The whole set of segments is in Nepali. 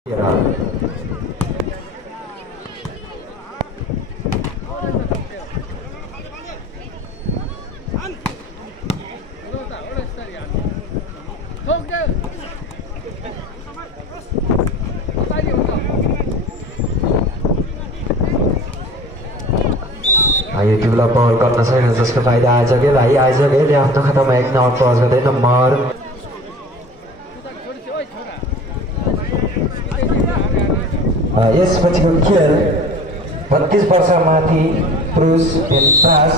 यो टिमलाई बल गर्न सकेन जसको फाइदा आएछ के भाइ आएछ के आफ्नो खातामा 1 नम्बर क्रस गर्दै नम्बर यसपछिको खेल 32 वर्षमाथि पुरुष पास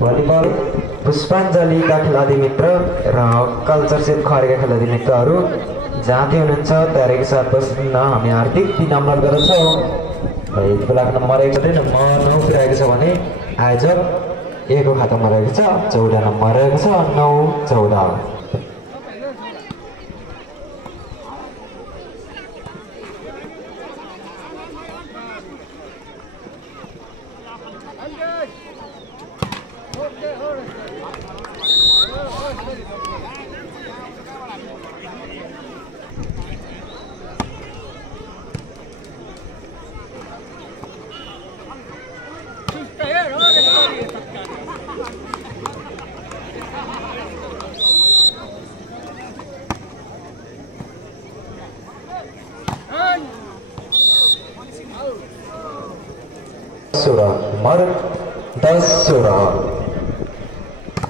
भलिबल पुष्पाञ्जलीका खेलाडी मित्र र कल्चरसेप खरेका खेलाडी मित्रहरू जहाँदै हुनुहुन्छ तयारीको साथ बस्न हामी हार्दिक विनम्र गर्दछौँ। यति बेलाको नम्बर 1 चाहिँ नम्बर 9 पुर्याएको छ भने आयोजक A को खातामा रहेको छ 14 नम्बर रहेको छ 9-14।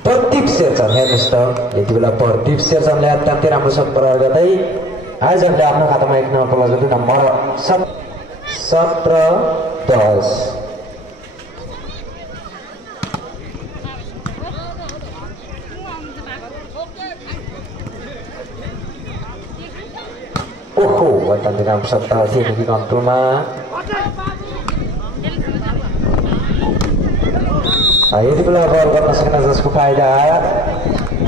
प्रदीप शेरचन हेर्नुहोस् त यति बेला प्रदीप शेरचनले अत्यन्तै राम्रो शट प्रयोग गर्दै आयोजकले आफ्नो खातामा 1 नम्बर क्रस गर्दै नम्बर 17-10। ओहो अत्यन्तै राम्रो शट थियो कि कन्ट्रोलमा यति बेला बल गर्न सकेन जसको फाइदा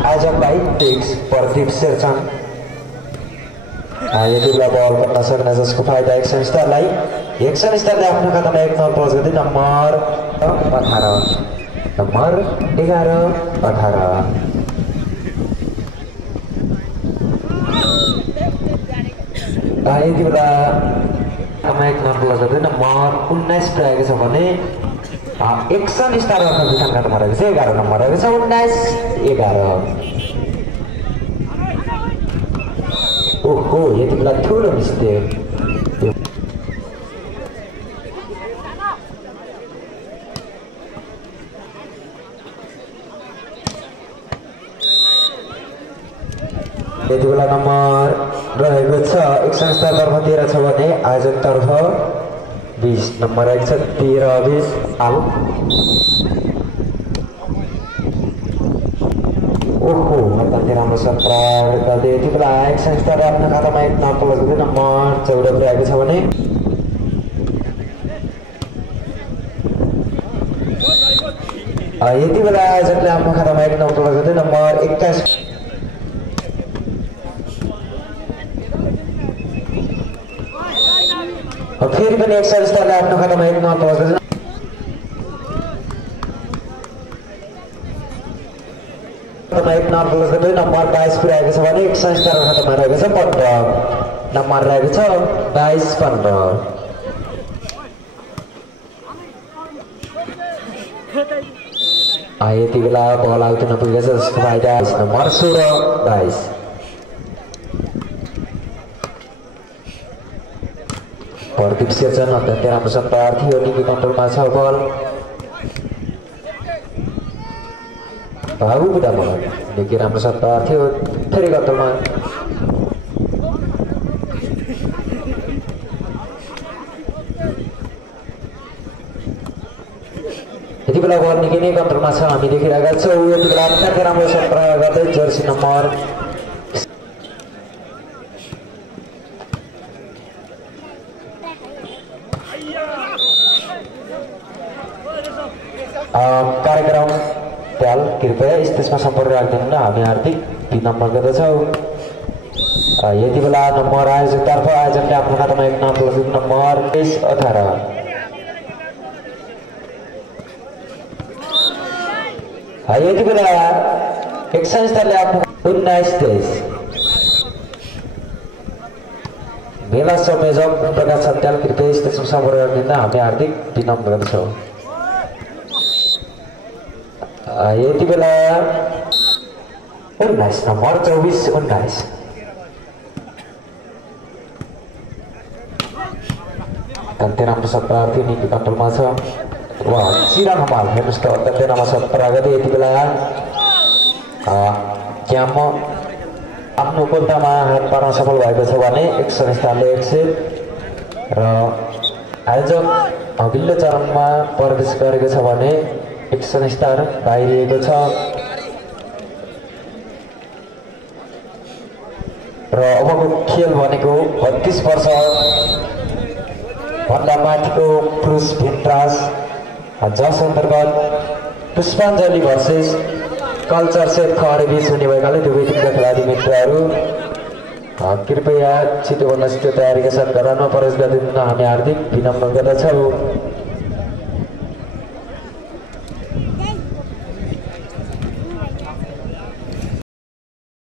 आयोजक भाइ प्रदीप शेरचन। यति बेला बल गर्न सकेन जसको फाइदा एक्सन स्टारलाई आफ्नो खातामा 1 नम्बर क्रस गर्दै नम्बर 18 नम्बर 11-18। यति बेला 1 नम्बर क्रस गर्दै नम्बर 19 पुर्याएको छ भने एक्सन स्टार अर्को खातामा रहेको छ 11 नम्बर रहेको छ 19-11। ओहो यति बेला ठुलो मिस्टेक यति बेला नम्बर रहेको छ एक्सन स्टार तर्फ 13 छ भने आयोजक तर्फ 20 नम्बर रहेको छ 13-20 आउ। ओहो अत्यन्तै राम्रो शट प्रयोग गर्दै यति बेला एक्सन स्टार आफ्नो खातामा 1 नम्बर क्रस गर्दै नम्बर 14 पुर्याएको छ भने यति बेला आयोजकले आफ्नो खातामा 1 नम्बर क्रस गर्दै नम्बर 21। फेरि पनि एक्सन स्टारले आफ्नो खातामा 1 नम्बर क्रस गर्दै 1 नम्बर क्रस गर्दै नम्बर 22 पुर्याएको छ भने एक्सन स्टारको खातामा रहेको छ 15 नम्बर रहेको छ 22-15। यति बेला बल आउट नपुगेको छ जसको फाइदा नम्बर 16-22। प्रदीप शेरचन अत्यन्तै राम्रो शट प्रयोग थियो निकै कन्ट्रोलमा छ बल भागु बुढा बल निकै राम्रो शट प्रयोग थियो फेरि कन्ट्रोलमा यति बेला बल निकै नै कन्ट्रोलमा छ हामी देखिरहेका छौँ। यति बेला अत्यन्तै राम्रो शट प्रयोग गर्दै जर्सी नम्बर कार्यक्रम त्याल कृपया स्टेजमा सम्पर्क राखिदिनु न हामी हार्दिक विनम्र गर्दछौँ। यति बेला नम्बर आयोजकतर्फ आयोजकले आफ्नो खातामा 1 नम्बर नम्बर 23-18। यति बेला एक्सन स्टारले आफ्नो 19-23 मेला संयोजक प्रकाश सन्त्याल कृपया स्टेजमा सम्पर्क गर्न हामी हार्दिक विनम्र गर्दछौँ। यति बेला 19 नम्बर 24-19 अत्यन्तै राम्रो शट प्रार्थी निकी कन्ट्रोलमा छ। वहाँ चिरा हमाल हेर्नुहोस् त अत्यन्तै राम्रो शट प्रगति यति बेला क्याम्प आफ्नो गोल्टामा हात पार्न सफल भएको छ भने 100 स्थानले 1 सेट र आयोजक अघिल्लो चरणमा प्रवेश गरेको छ भने 100 स्टार बाहिरिएको छ र अबको खेल भनेको 32 वर्ष भन्दा माथिको पुरुष भिन्ट्रास जस अन्तर्गत पुष्पाञ्जली भर्सेस कल्चर सेट खहरे बीच हुने भएकाले दुवै टिमका खेलाडी मित्रहरू कृपया छिटोभन्दा छिटो तयारीका साथ गराउन प्रवेश गरिदिन हामी हार्दिक विनम्र गर्दछौँ।